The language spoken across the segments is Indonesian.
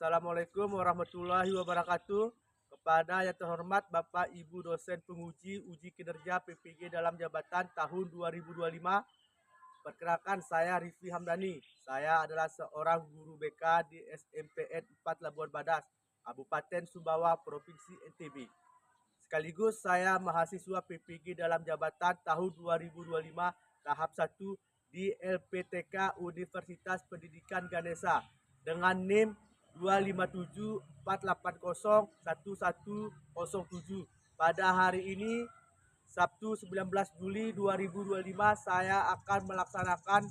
Assalamualaikum warahmatullahi wabarakatuh. Kepada yang terhormat Bapak Ibu dosen penguji uji kinerja PPG dalam jabatan tahun 2025. Perkenalkan, saya Rifli Hamdani. Saya adalah seorang guru BK di SMPN 4 Labuan Badas, Kabupaten Sumbawa, Provinsi NTB. Sekaligus saya mahasiswa PPG dalam jabatan tahun 2025 tahap 1 di LPTK Universitas Pendidikan Ganesha dengan NIM 25748011107. Pada hari ini Sabtu 19 Juli 2025 saya akan melaksanakan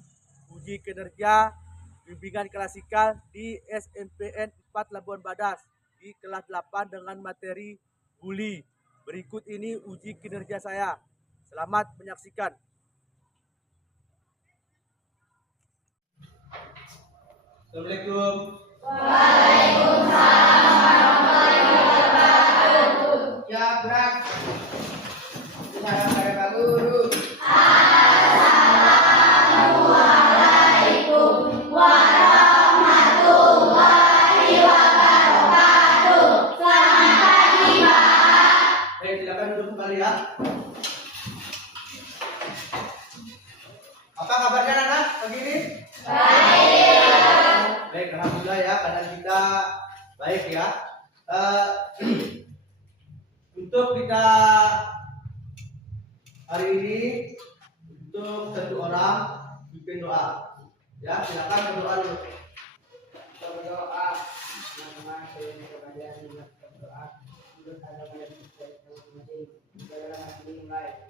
uji kinerja bimbingan klasikal di SMPN 4 Labuan Badas di kelas 8 dengan materi bully. Berikut ini uji kinerja saya. Selamat menyaksikan. Assalamualaikum. Waalaikumsalam warahmatullahi wabarakatuh. Ya, gerak. Salam pada Pak Guru. Assalamualaikum warahmatullahi wabarakatuh. Selamat pagi, Pak. Baik, silakan duduk kembali ya. Apa kabarnya anak pagi ini? Baik, alhamdulillah ya, keadaan kita baik ya. Untuk kita hari ini untuk satu orang bikin doa. Ya, silakan berdoa dulu. Kita berdoa. Nama saya kepada berdoa. Untuk agama yang kita dalam hati mulai.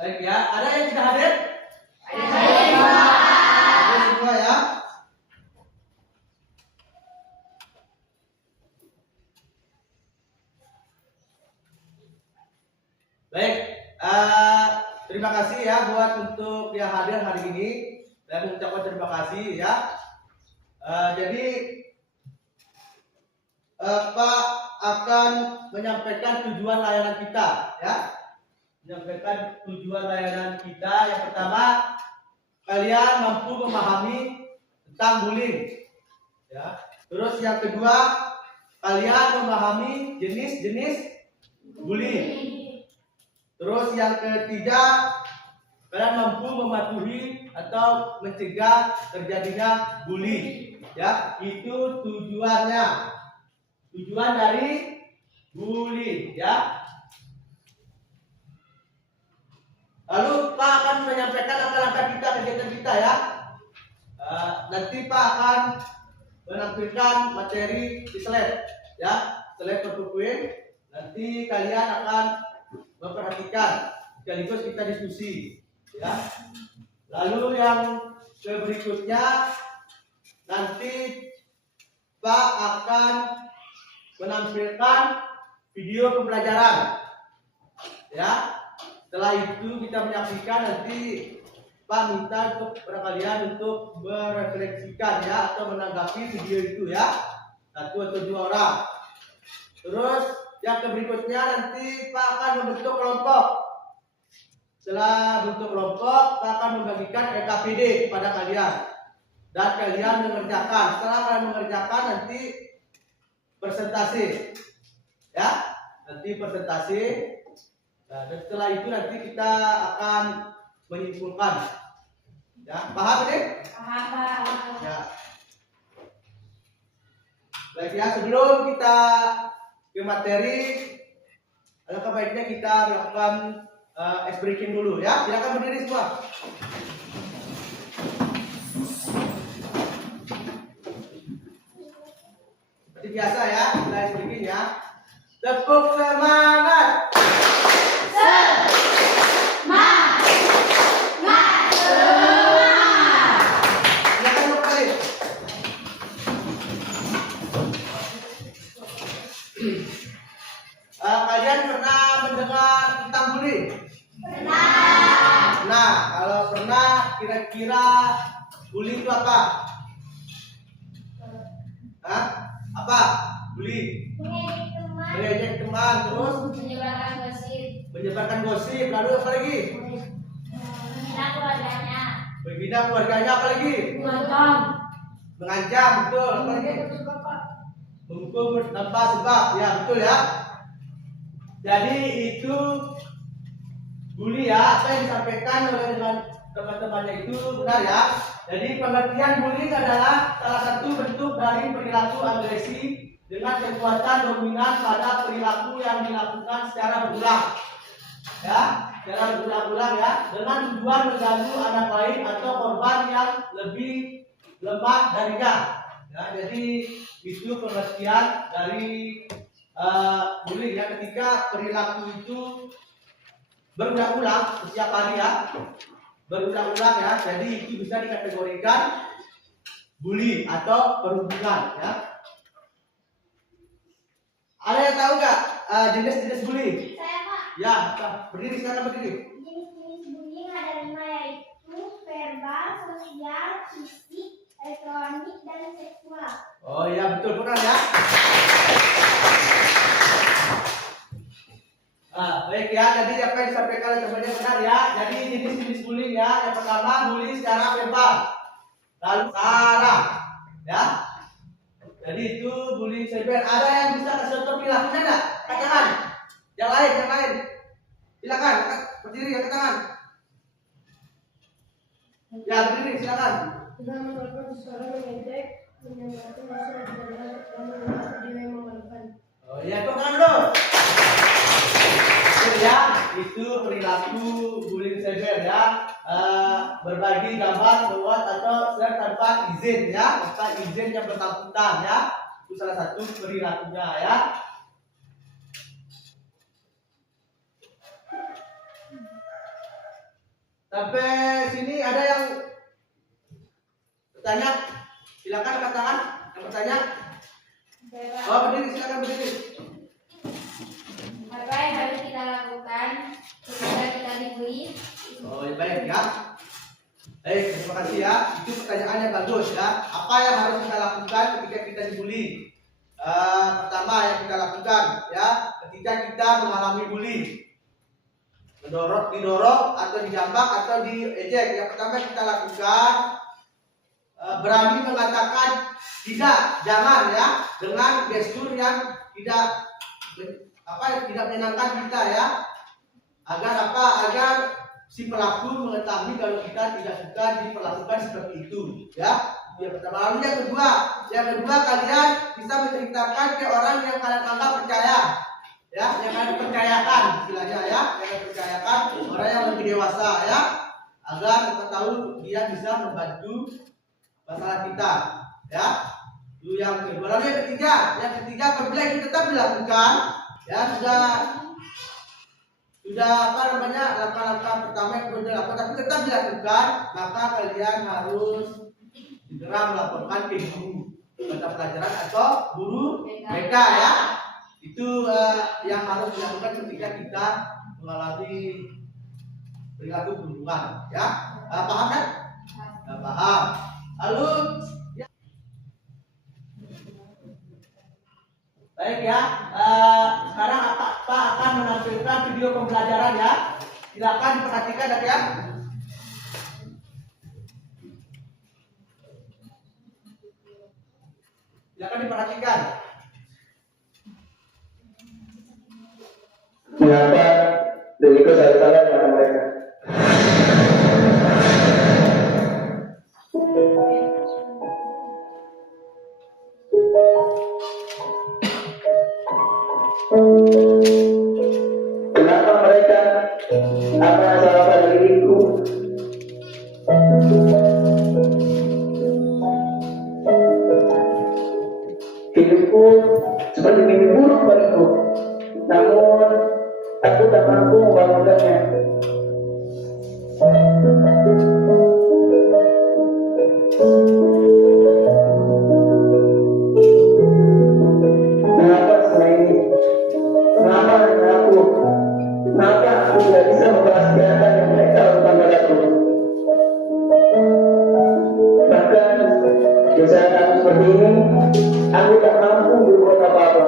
Baik ya, ada yang tidak hadir? Hadir semua ya. Baik, terima kasih ya buat untuk yang hadir hari ini. Saya mengucapkan terima kasih ya. Jadi Pak akan menyampaikan tujuan layanan kita ya. Menyampaikan tujuan layanan kita yang pertama, kalian mampu memahami tentang bullying ya. Terus yang kedua, kalian memahami jenis-jenis bullying. Terus yang ketiga, kalian mampu mematuhi atau mencegah terjadinya bullying ya. Itu tujuannya, tujuan dari bullying ya. Lalu Pak akan menyampaikan langkah-langkah kita, kegiatan kita ya. Nanti Pak akan menampilkan materi di slide ya, slide PowerPoint. Nanti kalian akan memperhatikan, sekaligus kita diskusi ya. Lalu yang berikutnya nanti Pak akan menampilkan video pembelajaran ya. Setelah itu kita menyaksikan, nanti Pak minta untuk kalian untuk merefleksikan ya, atau menanggapi video itu ya, 1 atau 2 orang. Terus yang berikutnya nanti Pak akan membentuk kelompok. Setelah bentuk kelompok, Pak akan membagikan EKPD kepada kalian dan kalian mengerjakan. Setelah kalian mengerjakan, nanti presentasi ya, nanti presentasi. Nah, dan setelah itu nanti kita akan menyimpulkan. Ya, paham ini? Paham. Ya. Baik ya, sebelum kita ke materi, alangkah baiknya kita melakukan ice breaking dulu ya. Silakan berdiri semua. Seperti biasa ya, kita ice breaking ya. Tepuk semangat. Kalian pernah mendengar tentang bullying? Pernah. Nah, kalau pernah, kira-kira bullying itu apa? Hah? Apa? Bullying? Mengejek teman. Mengejek teman, terus Menyebarkan gosip. menyebarkan gosip, lalu apa lagi? Menghina keluarganya. Menghina keluarganya, apa lagi? Mengancam. Mengancam, betul. Apa lagi? Menghukum tanpa sebab, ya betul ya. Jadi itu bully ya, apa yang disampaikan oleh dengan teman-temannya itu benar ya. Jadi pengertian bullying adalah salah satu bentuk dari perilaku agresi dengan kekuatan dominan pada perilaku yang dilakukan secara berulang. Ya, secara berulang-ulang ya, dengan tujuan mengganggu anak lain atau korban yang lebih lemah darinya. Ya, jadi itu pengertian dari bullying ya, ketika perilaku itu berulang-ulang setiap hari ya, berulang-ulang ya, jadi itu bisa dikategorikan bully atau perhubungan ya. Ada yang tahu nggak jenis-jenis bully? Saya Pak. Ya, berdiri, silakan berdiri. Jenis-jenis bullying ada 5 yaitu verbal, sosial, fisik, elektronik, dan seksual. Oh iya betul, benar ya. Baik ya, jadi apa yang disampaikan oleh temannya benar ya. Jadi jenis-jenis bullying ya. Yang pertama bullying secara verbal, lalu sarah ya. Jadi itu bullying cyber. Ada yang bisa kasih contoh perilakunya enggak? Katakan. Yang lain. Silakan, berdiri, angkat tangan. Ya, berdiri, silakan. Dengan mengeluarkan suara mengejek, menyambarkan masalah benar dan menolak dia yang memalukan. Oh iya, tepuk tangan dulu. Ya, itu perilaku bullying cyber ya. Berbagi gambar, membuat atau share tanpa izin ya, tanpa izin yang bersangkutan ya. Itu salah satu perilakunya ya. Sampai sini ada yang bertanya? Silakan angkat tangan. Yang bertanya? Oh, berdiri, silakan berdiri. Apa yang harus kita lakukan ketika kita dibully? Oh, baik ya. Baik, terima kasih ya. Itu pertanyaan yang bagus ya. Apa yang harus kita lakukan ketika kita dibully? Pertama yang kita lakukan ya, ketika kita mengalami bully, didorong atau dijambak atau diejek. Yang pertama yang kita lakukan berani mengatakan tidak, jangan ya, dengan gestur yang tidak menyenangkan kita ya. Agar apa? Agar si pelaku mengetahui kalau kita tidak suka diperlakukan seperti itu ya. Yang pertama. Lalu yang kedua kalian bisa menceritakan ke orang yang kalian anggap percaya ya, yang kalian percayakan istilahnya ya, yang percayakan orang yang lebih dewasa ya, agar kita tahu dia bisa membantu masalah kita ya. Itu yang kedua. Lalu yang ketiga apabila itu tetap dilakukan ya, sudah langkah-langkah pertama yang perlu dilakukan tapi tetap dilakukan, maka kalian harus segera melaporkan ke guru mata pelajaran atau guru BK ya. Itu yang harus dilakukan ketika kita mengalami perilaku perhubungan ya. Paham kan? Paham. Lalu ya. Baik ya, sekarang Pak akan menampilkan video pembelajaran ya. Silakan diperhatikan ya. Silakan diperhatikan. Siapa dan ikut salah dengan mereka. Kenapa mereka? Apa yang salah pada diriku? Hidupku seperti mimpi buruk bagiku, namun aku tak mampu membangunkannya. Mengapa semua ini? Mengapa hanya aku? Mengapa aku tidak bisa membalas kejahatan yang mereka lakukan padaku? Bahkan di saat aku seperti ini, aku tak mampu berbuat apa-apa.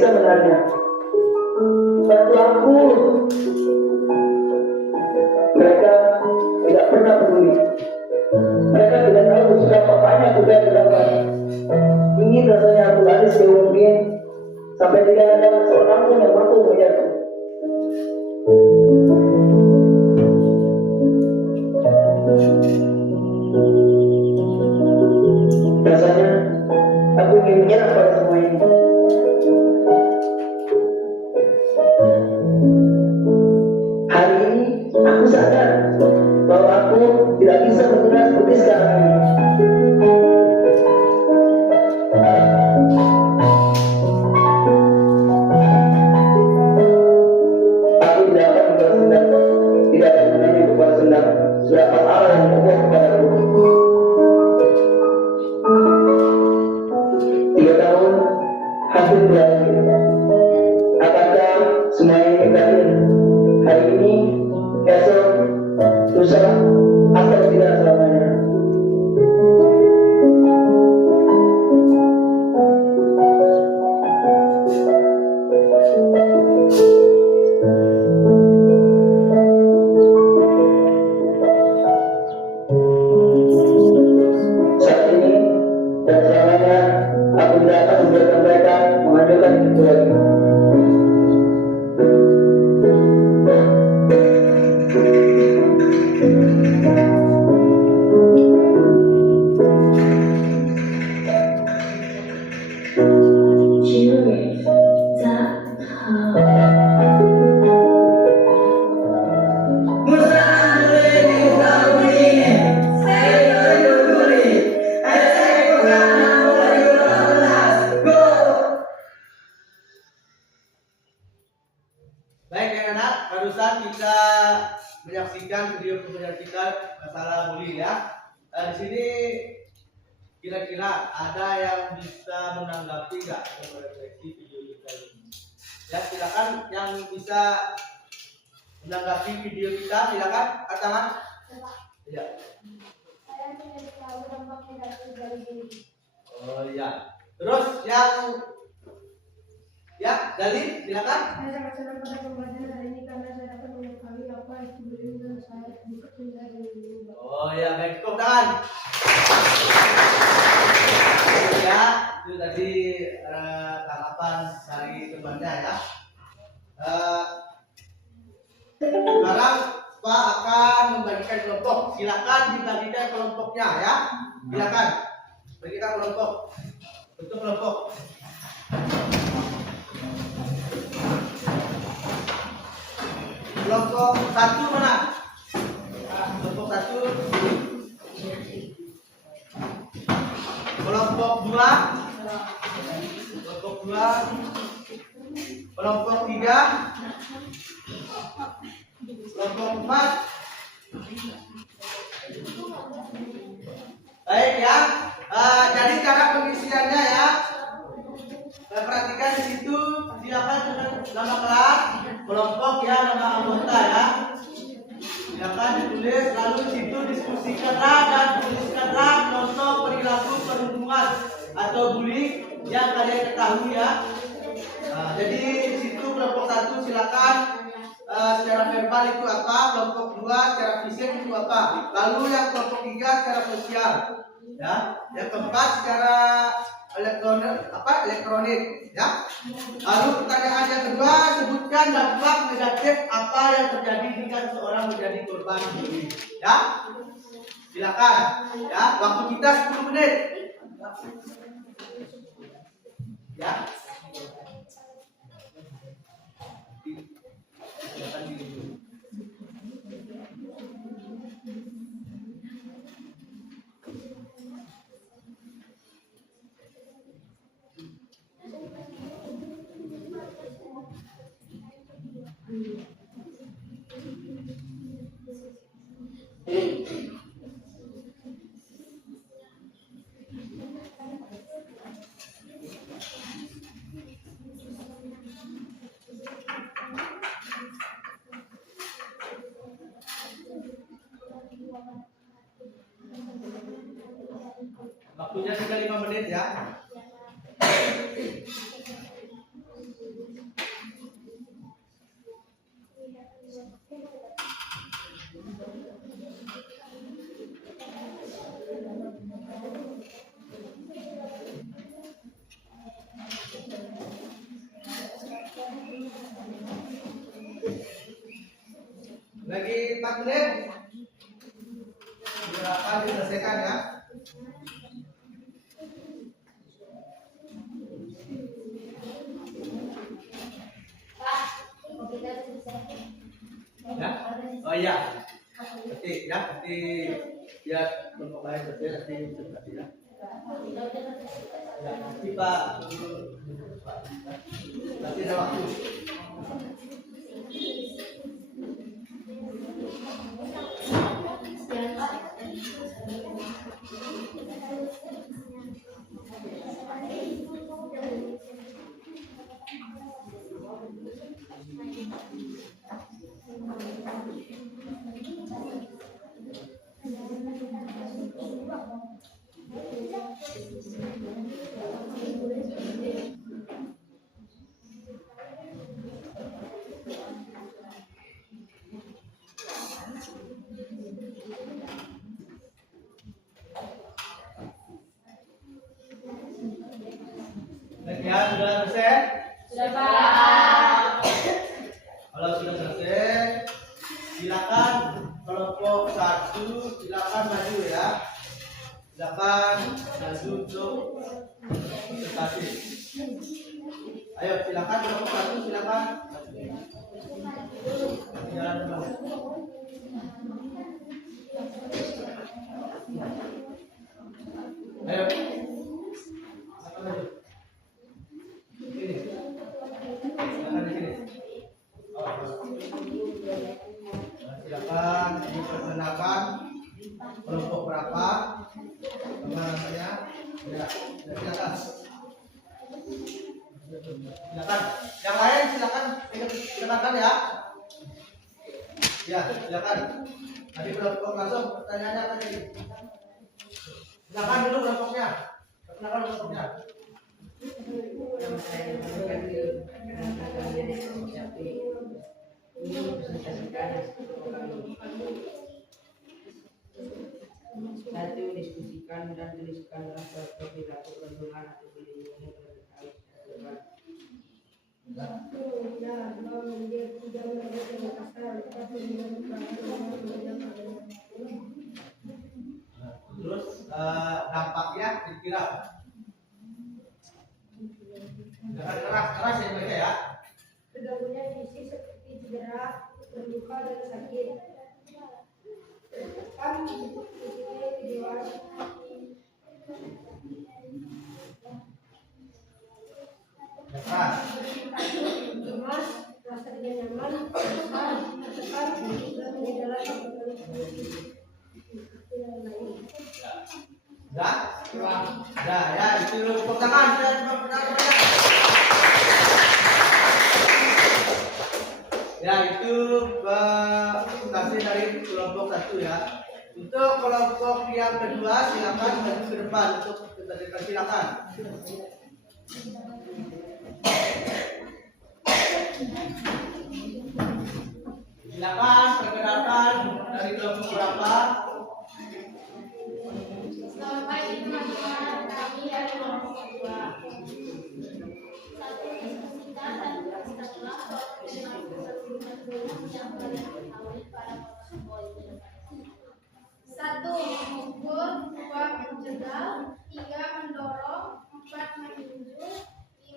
bisa menahannya. Bantu aku. Mereka tidak pernah peduli. Mereka tidak tahu seberapa banyak tugas yang didapat. Ingin rasanya aku lari sejauh mungkin sampai tidak ada seorang pun yang mampu melihatku. Rasanya aku ingin menyerah pada semua ini. Hari ini aku sadar bahwa aku tidak bisa bergerak seperti sekarang ini. Aku tidak akan membalas dendam, tidak akan menanya kepada dendam. Sudah Allah yang membuat kepadaku. 3 tahun hampir berakhir. Akankah semua ini berakhir hari ini, esok, lusa, atau tidak selamanya? Saat ini dan selamanya aku tidak akan membiarkan mereka mengajukan itu lagi. Baik anak-anak, barusan kita menyaksikan video pembelajaran kita masalah bully ya. Di sini kira-kira ada yang bisa menanggapi nggak atau merefleksi video kita ini? Ya silakan yang bisa menanggapi video kita, silakan angkat tangan. Ya. Saya tidak tahu dampak negatif dari bullying. Oh iya. Terus yang ya, Dali, silakan. Saya sangat senang pada pembelajaran hari ini karena saya dapat mengetahui apa itu bullying dan saya ikut menjadi bullying. Oh ya, baik, tepuk tangan. Ya, itu tadi tanggapan dari temannya ya. Sekarang Pak akan membagikan kelompok. Silakan dibagikan kelompoknya ya. Silakan bagikan kelompok. Bentuk kelompok. Kelompok 1 mana? Kelompok 1. Kelompok 2. Kelompok 2. Kelompok 3. Kelompok 4. Baik ya. Jadi cara pengisiannya ya. Perhatikan di situ silakan dengan nama kelas, kelompok ya, nama anggota ya. Silakan ditulis, lalu di situ diskusikanlah dan tuliskanlah contoh perilaku perundungan atau bullying yang kalian ketahui ya. Jadi di situ kelompok 1 silakan secara verbal itu apa, kelompok 2 secara fisik itu apa, lalu yang kelompok 3 secara sosial ya, yang keempat secara elektronik ya. Lalu pertanyaan yang kedua, sebutkan dampak negatif apa yang terjadi jika seseorang menjadi korban bullying ya. Silakan ya, waktu kita 10 menit ya. Waktunya tinggal 5 menit ya. 4 menit. Silakan diselesaikan ya. Ya? Oh iya. Nanti ya, nanti biar kelompok lain selesai nanti ya. Ya, nanti Pak. Nanti ada waktu. Ya, sudah selesai? Sudah, Pak. Kalau sudah selesai, silakan kelompok 1 silakan maju ya. Silakan maju untuk presentasi. Ayo silakan kelompok 1 silakan. Jalan dulu. Ayo. Silakan maju. Ini. Silakan di sini. Silakan diperkenalkan kelompok berapa, nama namanya, ya, silakan. Silakan. Yang lain silakan perkenalkan ya. Ya, silakan. Tadi kelompok langsung pertanyaannya apa tadi? Silakan dulu kelompoknya. Perkenalkan kelompoknya. Satu, diskusikan dan tuliskan rasa perilaku perempuan atau beliau terkait dengan Terus dampaknya kira-kira jangan keras ya mereka ya. Terganggunya fisik seperti cedera, terluka dan sakit. Kami fisiknya dewasa. Keras. Cemas, rasa tidak nyaman, tertekan, dan gejala Dah? Dah ya, itu tepuk tangan. Ya, itu presentasi dari kelompok 1 ya. Untuk kelompok yang kedua silakan maju ke depan untuk presentasi, silakan. Silakan perkenalkan dari kelompok berapa. Selamat pagi teman-teman, kami dari kelompok 2. Satu, diskusikan dan tuliskanlah soal perilaku perempuan yang kalian ketahui pada protokol ini. 1. Memukul, 2. Menjegal, 3. Mendorong, 4. menunjuk,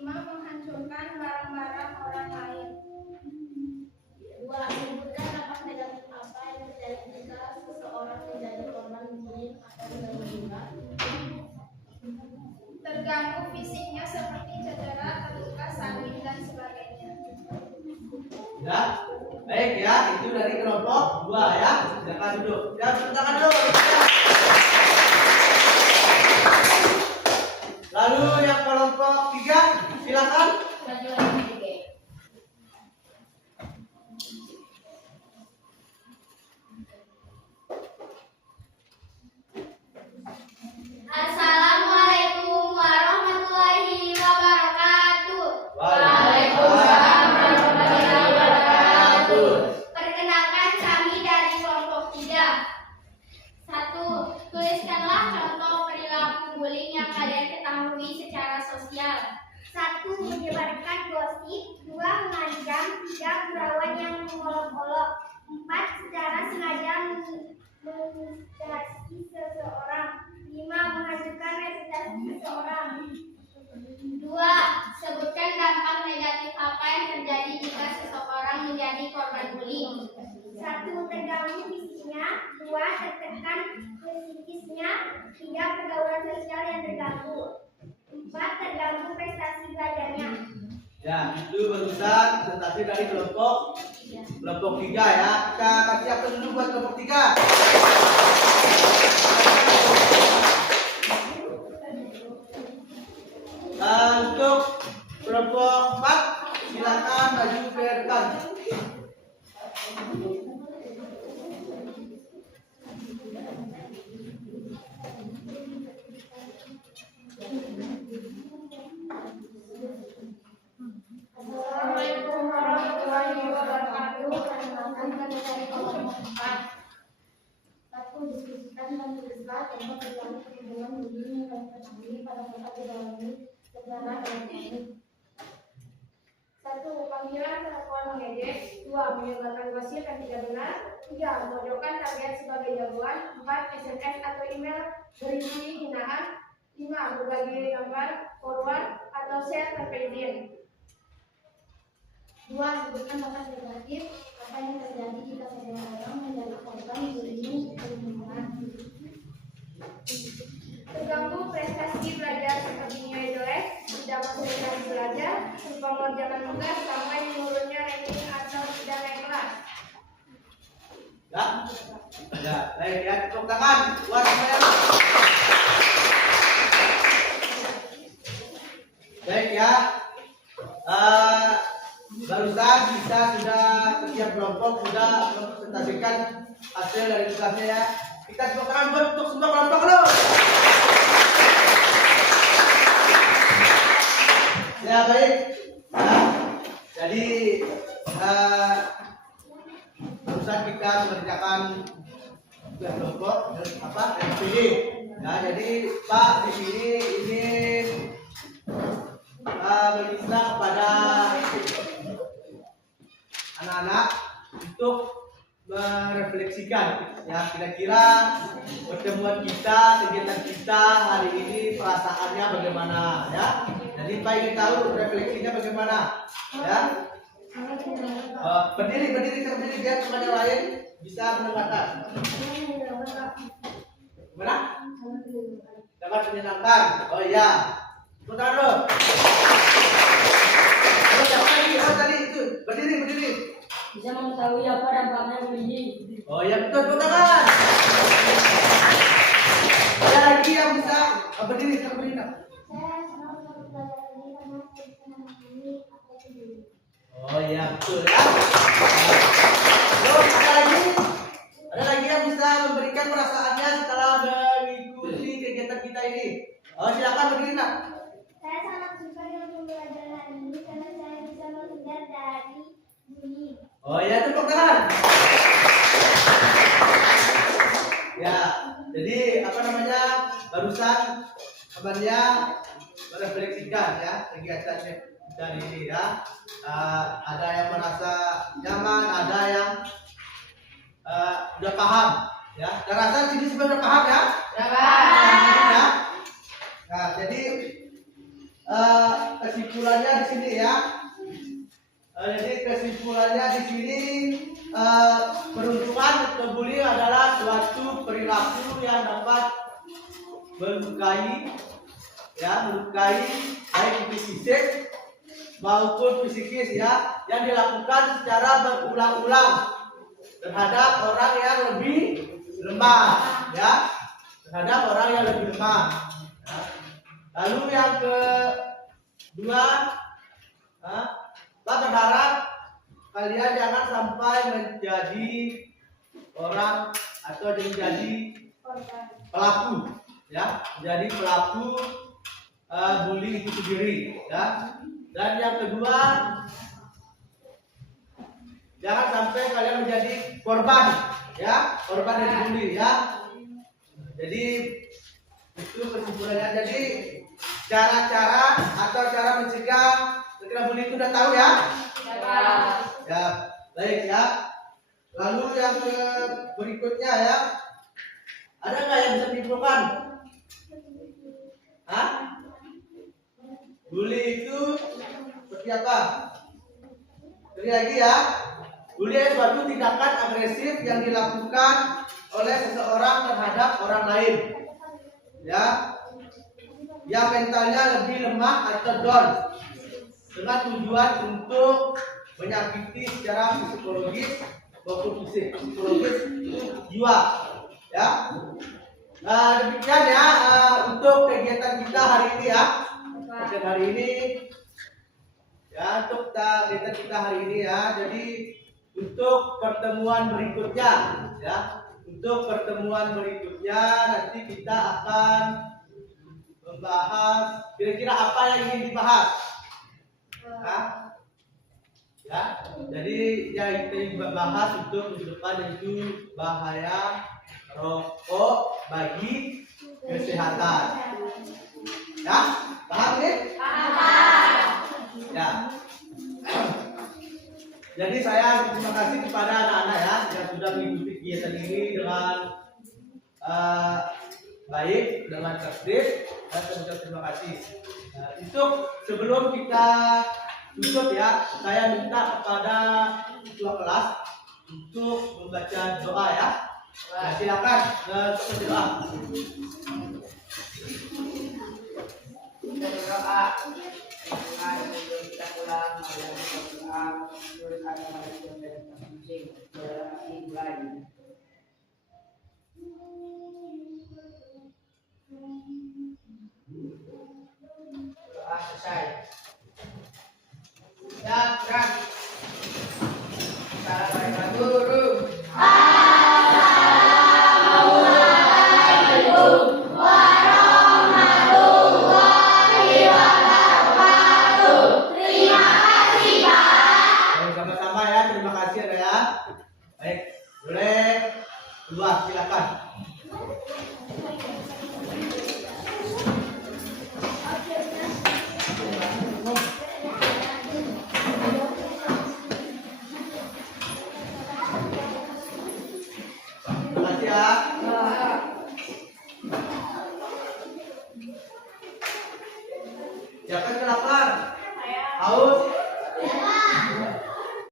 5. Menghancurkan barang-barang orang lain. 2. Menyebutkan dampak negatif apa yang terjadi jika seseorang menjadi korban bullying atau meninggal. Terganggu fisiknya seperti cedera, terluka, sakit, dan sebagainya. Ya, baik ya, itu dari kelompok 2 ya. Silakan duduk. Ya, tepuk tangan dulu. Lalu yang kelompok 3 silakan. Maju lagi juga. Assalamualaikum warahmatullahi wabarakatuh. Waalaikumsalam warahmatullahi wabarakatuh. Perkenalkan kami dari kelompok 3. 1. Tuliskanlah contoh perilaku bullying yang kalian ketahui secara sosial. 1. Menyebar 2. Tertekan psikisnya. 3. Pergaulan sosial yang terganggu. 4. Terganggu prestasi belajarnya. Ya, itu barusan presentasi dari kelompok 3 ya. Kita kasih apa dulu buat kelompok 3? Untuk kelompok 4 silakan maju ke depan. Assalamualaikum warahmatullahi wabarakatuh. Perkenalkan kami dari kelompok 4. 1. Diskusikan dan tulislah tentang berbagai perhubungan budi yang kami ketahui pada masa didalami sejarah dan ekonomi. 1. Panggilan perlakuan mengejek. 2. Menyebarkan gosip yang tidak benar. 3. Memojokkan target sebagai jagoan. 4. SMS atau email berisi hinaan. 5. Berbagi gambar, forward, atau share tanpa izin. 2. Sebutkan batas negatif. Apa yang terjadi jika seseorang menjadi korban bullying perlindungan. Terganggu prestasi belajar seperti nilai jelek, tidak konsentrasi belajar, pengerjaan tugas sampai menurunnya ranking atau tidak naik kelas. Ya, ya, baik ya, tepuk tangan buat saya. Baik ya, barusan kita sudah setiap kelompok sudah mempresentasikan hasil dari tugasnya ya. Kita tepuk tangan buat untuk semua kelompok dulu. Ya baik, ya, jadi barusan kita mengerjakan tugas kelompok apa MPD. Ya, jadi Pak di sini ingin meminta kepada anak-anak untuk merefleksikan ya kira-kira pertemuan kita, kegiatan kita hari ini perasaannya bagaimana ya. Jadi Pak ingin tahu refleksinya bagaimana ya. Berdiri biar teman yang lain bisa mendengarkan. Gimana? Dapat menyenangkan. Oh iya. Putar dulu. Tadi itu berdiri. Bisa mengetahui apa dampaknya bullying. Oh ya betul tangan. Ada lagi yang bisa berdiri. Saya senang untuk belajar ini karena saya bisa memahami apa itu bullying. Oh iya betul ya. Terus ada lagi yang bisa memberikan perasaannya setelah mengikuti kegiatan kita ini. Oh silakan berdiri nak. Saya sangat suka dengan pembelajaran hari ini karena saya bisa menghindar dari bullying. Oh ya tepuk tangan. Ya, jadi apa namanya barusan temannya merefleksikan ya kegiatan kita ini ya. Ada yang merasa nyaman, ada yang udah paham ya. Dan rasa sini sudah paham ya? Ya paham. Ya. Nah, jadi kesimpulannya di sini ya. Jadi kesimpulannya di sini peruntukan atau bullying adalah suatu perilaku yang dapat melukai baik itu fisik maupun psikis ya, yang dilakukan secara berulang-ulang terhadap orang yang lebih lemah ya, ya. Lalu yang kedua, Pak berharap kalian jangan sampai menjadi orang atau menjadi pelaku ya, menjadi pelaku bullying itu sendiri ya. Dan yang kedua, jangan sampai kalian menjadi korban ya, korban dari bully ya. Jadi itu kesimpulannya. Jadi cara-cara atau cara mencegah kira bully itu udah tahu ya? Ya, baik ya. Lalu yang berikutnya ya, ada nggak yang bisa diinfokan? Hah? Bully itu seperti apa? Sekali lagi ya, bully adalah suatu tindakan agresif yang dilakukan oleh seseorang terhadap orang lain. Ya, yang mentalnya lebih lemah atau down dengan tujuan untuk menyakiti secara psikologis maupun psikologis jiwa. Ya, nah demikian ya untuk kegiatan kita hari ini ya. Kegiatan hari ini ya untuk kegiatan kita hari ini ya. Jadi untuk pertemuan berikutnya ya, untuk pertemuan berikutnya nanti kita akan membahas kira-kira apa yang ingin dibahas. Nah, ya, jadi yang kita bahas untuk minggu depan itu bahaya rokok bagi kesehatan. Ya, paham nih? Paham. Ya. Jadi saya terima kasih kepada anak-anak ya yang sudah mengikuti kegiatan ini dengan baik, dengan tertib, dan saya terima kasih. Nah, untuk sebelum kita tutup ya, saya minta kepada ketua kelas untuk membaca doa ya. Nah, silakan untuk berdoa. Kita berdoa. Sebelum kita pulang, kita berdoa. Menurut agama Islam dan masing-masing dalam ibadah. Doa selesai. Ya, gerak. Assalamualaikum guru. Sama-sama ya, terima kasih ya. Baik, boleh keluar silakan. Terima kasih ya. Siapa yang lapar? Haus?